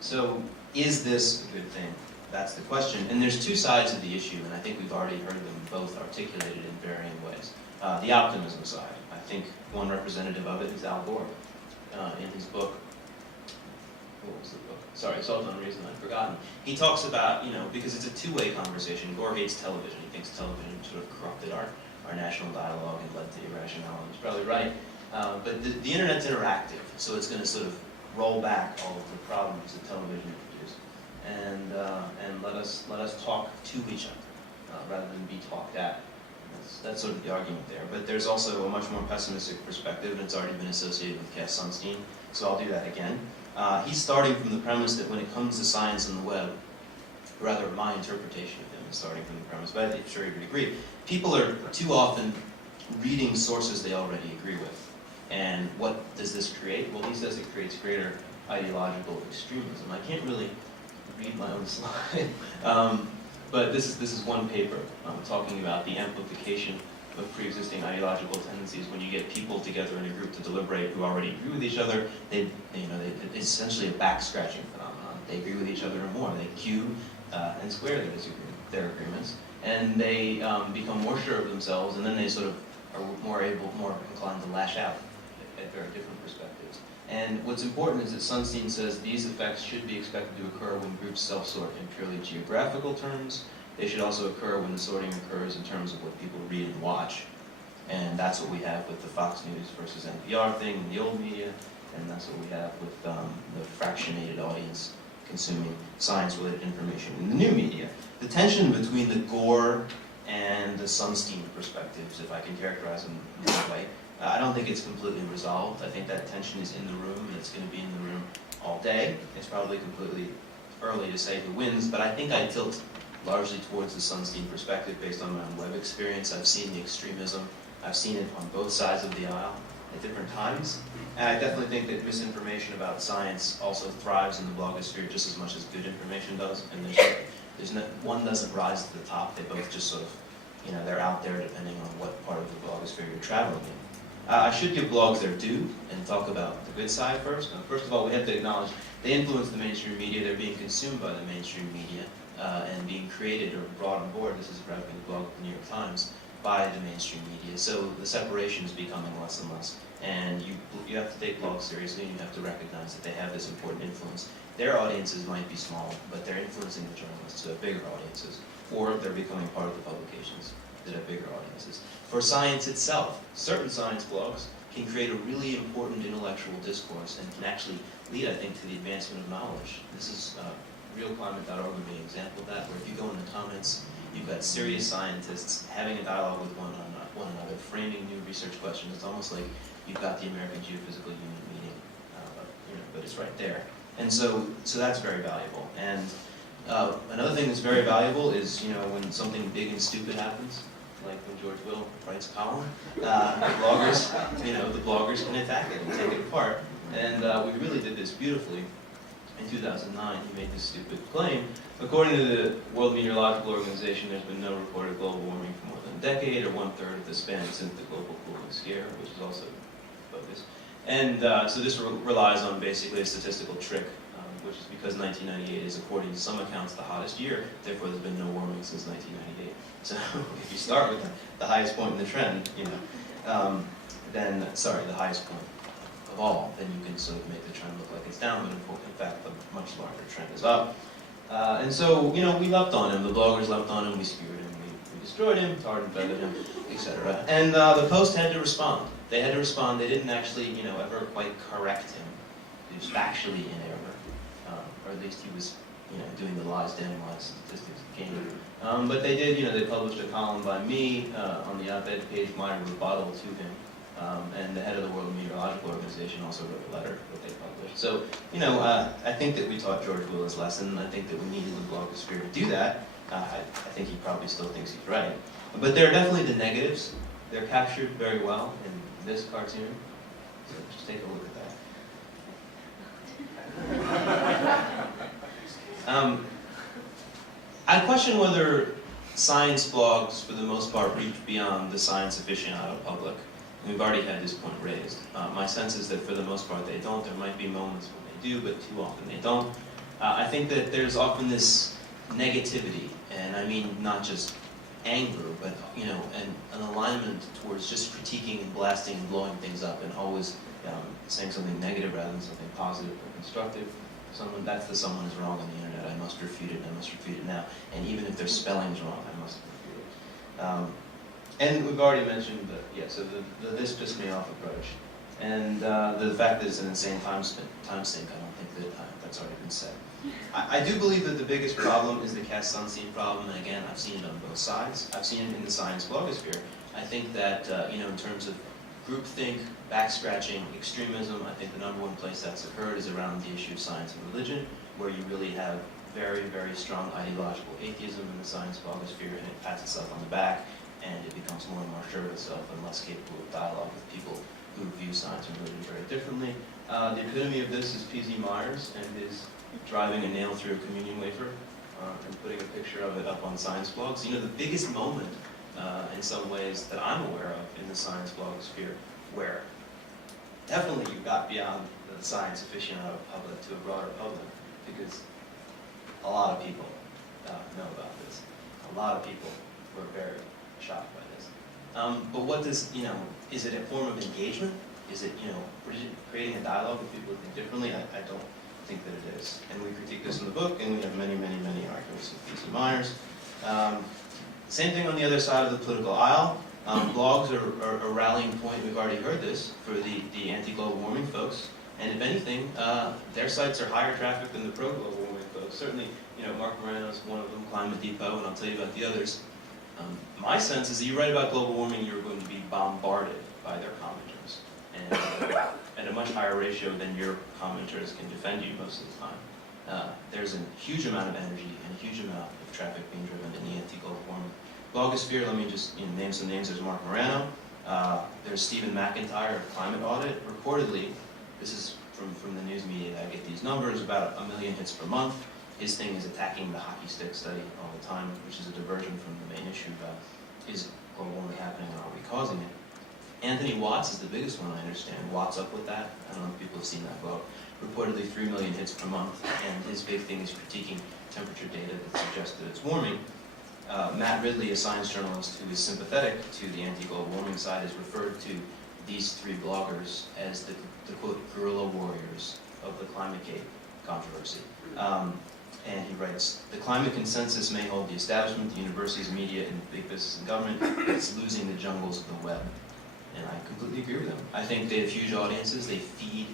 So is this a good thing? That's the question. And there's two sides of the issue, and I think we've already heard them both articulated in varying ways. The optimism side, I think one representative of it is Al Gore. In his book, what was the book? Sorry, it's all done reason I've forgotten. He talks about, because it's a two-way conversation. Gore hates television. He thinks television sort of corrupted our national dialogue and led to irrationality. He's probably right. But the internet's interactive, so it's going to sort of roll back all of the problems that television introduced, and let us talk to each other rather than be talked at. That's sort of the argument there. But there's also a much more pessimistic perspective, and it's already been associated with Cass Sunstein, so I'll do that again. He's starting from the premise that when it comes to science and the web, or rather my interpretation of him is starting from the premise, but I'm sure you would agree, people are too often reading sources they already agree with. And what does this create? Well, he says it creates greater ideological extremism. I can't really read my own slide. But this is one paper talking about the amplification of pre-existing ideological tendencies. When you get people together in a group to deliberate who already agree with each other, it's essentially a back-scratching phenomenon. They agree with each other more. They cue and square their agreements, and they become more sure of themselves, and then they sort of are more inclined to lash out at very different perspectives. And what's important is that Sunstein says these effects should be expected to occur when groups self-sort in purely geographical terms. They should also occur when the sorting occurs in terms of what people read and watch. And that's what we have with the Fox News versus NPR thing in the old media, and that's what we have with the fractionated audience consuming science-related information in the new media. The tension between the Gore and the Sunstein perspectives, if I can characterize them that way, I don't think it's completely resolved. I think that tension is in the room, and it's going to be in the room all day. It's probably completely early to say who wins, but I think I tilt largely towards the Sunstein perspective based on my own web experience. I've seen the extremism. I've seen it on both sides of the aisle at different times. And I definitely think that misinformation about science also thrives in the blogosphere just as much as good information does. And one doesn't rise to the top. They both just sort of, they're out there depending on what part of the blogosphere you're traveling in. I should give blogs their due and talk about the good side first. First of all, we have to acknowledge they influence the mainstream media. They're being consumed by the mainstream media and being created or brought on board, this is a blog of the New York Times, by the mainstream media. So the separation is becoming less and less. And you have to take blogs seriously, and you have to recognize that they have this important influence. Their audiences might be small, but they're influencing the journalists who have bigger audiences, or they're becoming part of the publications that have bigger audiences. For science itself, certain science blogs can create a really important intellectual discourse and can actually lead, I think, to the advancement of knowledge. This is realclimate.org would be an example of that, where if you go in the comments, you've got serious scientists having a dialogue with one another, framing new research questions. It's almost like you've got the American Geophysical Union meeting, but it's right there. And so that's very valuable. And another thing that's very valuable is, when something big and stupid happens, like when George Will writes a column, the bloggers can attack it and take it apart. And we really did this beautifully. In 2009, he made this stupid claim. According to the World Meteorological Organization, there's been no reported global warming for more than a decade, or 1/3 of the span since the global cooling scare, which is also focused. And so this relies on basically a statistical trick, which is because 1998 is, according to some accounts, the hottest year. Therefore, there's been no warming since 1998. So if you start with the highest point in the trend, the highest point of all, then you can sort of make the trend look like it's down, but in fact, the much larger trend is up. And so, we leapt on him, the bloggers leapt on him, we skewered him, we destroyed him, tarred and feathered him, etc. And the Post had to respond. They had to respond. They didn't actually, ever quite correct him. He was factually in error, or at least he was, doing the lies, damn lies, statistics game. But they did, they published a column by me on the op-ed page, my rebuttal to him. And the head of the World Meteorological Organization also wrote a letter that they published. So, I think that we taught George Will his lesson. I think that we needed the blogosphere to do that. I think he probably still thinks he's right. But there are definitely the negatives. They're captured very well in this cartoon. So just take a look at that. I question whether science blogs, for the most part, reach beyond the science aficionado public. We've already had this point raised. My sense is that for the most part they don't. There might be moments when they do, but too often they don't. I think that there's often this negativity, and I mean not just anger, but an alignment towards just critiquing and blasting and blowing things up, and always saying something negative rather than something positive or constructive. That's the someone is wrong on the internet. I must refute it. I must refute it now. And even if their spelling's wrong, I must refute it. And we've already mentioned the this pissed me off approach, and the fact that it's an insane time sink. I don't think that's already been said. I do believe that the biggest problem is the Cass Sunstein problem, and again, I've seen it on both sides. I've seen it in the science blogosphere. I think that in terms of groupthink, back-scratching, extremism, I think the #1 place that's occurred is around the issue of science and religion, where you really have very, very strong ideological atheism in the science blogosphere, and it pats itself on the back, and it becomes more and more sure of itself and less capable of dialogue with people who view science and religion very differently. The epitome of this is P.Z. Myers and his driving a nail through a communion wafer and putting a picture of it up on science blogs. The biggest moment in some ways that I'm aware of in the science blogosphere, where definitely you got beyond the science aficionado public to a broader public, because a lot of people know about this. A lot of people were very shocked by this. But what does, is it a form of engagement? Is it, creating a dialogue with people who think differently? I don't think that it is. And we critique this in the book, and we have many, many, many arguments with P.Z. Myers. Same thing on the other side of the political aisle. Blogs are a rallying point, we've already heard this, for the anti-global warming folks. And if anything, their sites are higher traffic than the pro-global warming folks. Certainly, Mark Moreno is one of them, Climate Depot, and I'll tell you about the others. My sense is that you write about global warming, you're going to be bombarded by their commenters, and at a much higher ratio than your commenters can defend you most of the time. There's a huge amount of energy and a huge amount of traffic being driven in the anti-global warming blogosphere. Let me just name some names. There's Mark Moreno. There's Stephen McIntyre of Climate Audit. Reportedly, this is from the news media, I get these numbers, about 1 million hits per month. His thing is attacking the hockey stick study all the time, which is a diversion from the main issue about is global warming happening and are we causing it. Anthony Watts is the biggest one, I understand. Watts up with that. I don't know if people have seen that blog. Reportedly 3 million hits per month, and his big thing is critiquing temperature data that suggests that it's warming. Matt Ridley, a science journalist who is sympathetic to the anti-global warming side, has referred to these 3 bloggers as the quote, guerrilla warriors of the ClimateGate controversy. And he writes, the climate consensus may hold the establishment, the universities, media, and big business and government. It's losing the jungles of the web. And I completely agree with them. I think they have huge audiences. They feed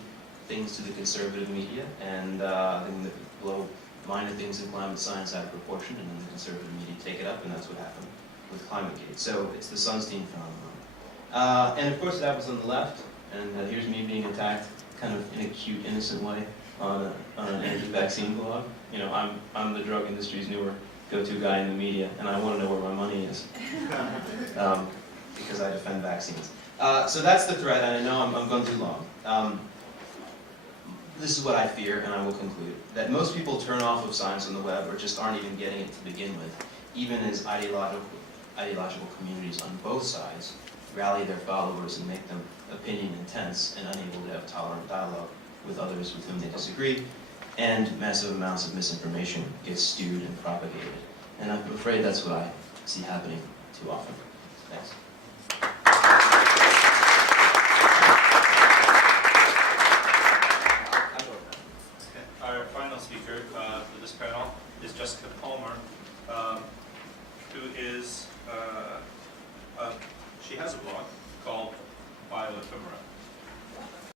things to the conservative media, and I think they blow minor things in climate science out of proportion, and then the conservative media take it up, and that's what happened with ClimateGate. So it's the Sunstein phenomenon. And of course it happens on the left, and here's me being attacked kind of in a cute, innocent way on an anti-vaccine blog. I'm the drug industry's newer go-to guy in the media, and I want to know where my money is, because I defend vaccines. So that's the threat, and I know I'm going too long. This is what I fear, and I will conclude, that most people turn off of science on the web or just aren't even getting it to begin with, even as ideological communities on both sides rally their followers and make them opinion intense and unable to have tolerant dialogue with others with whom they disagree, and massive amounts of misinformation get stewed and propagated. And I'm afraid that's what I see happening too often. Thanks. Our final speaker for this panel is Jessica Palmer, who is, she has a blog called Bioephemera.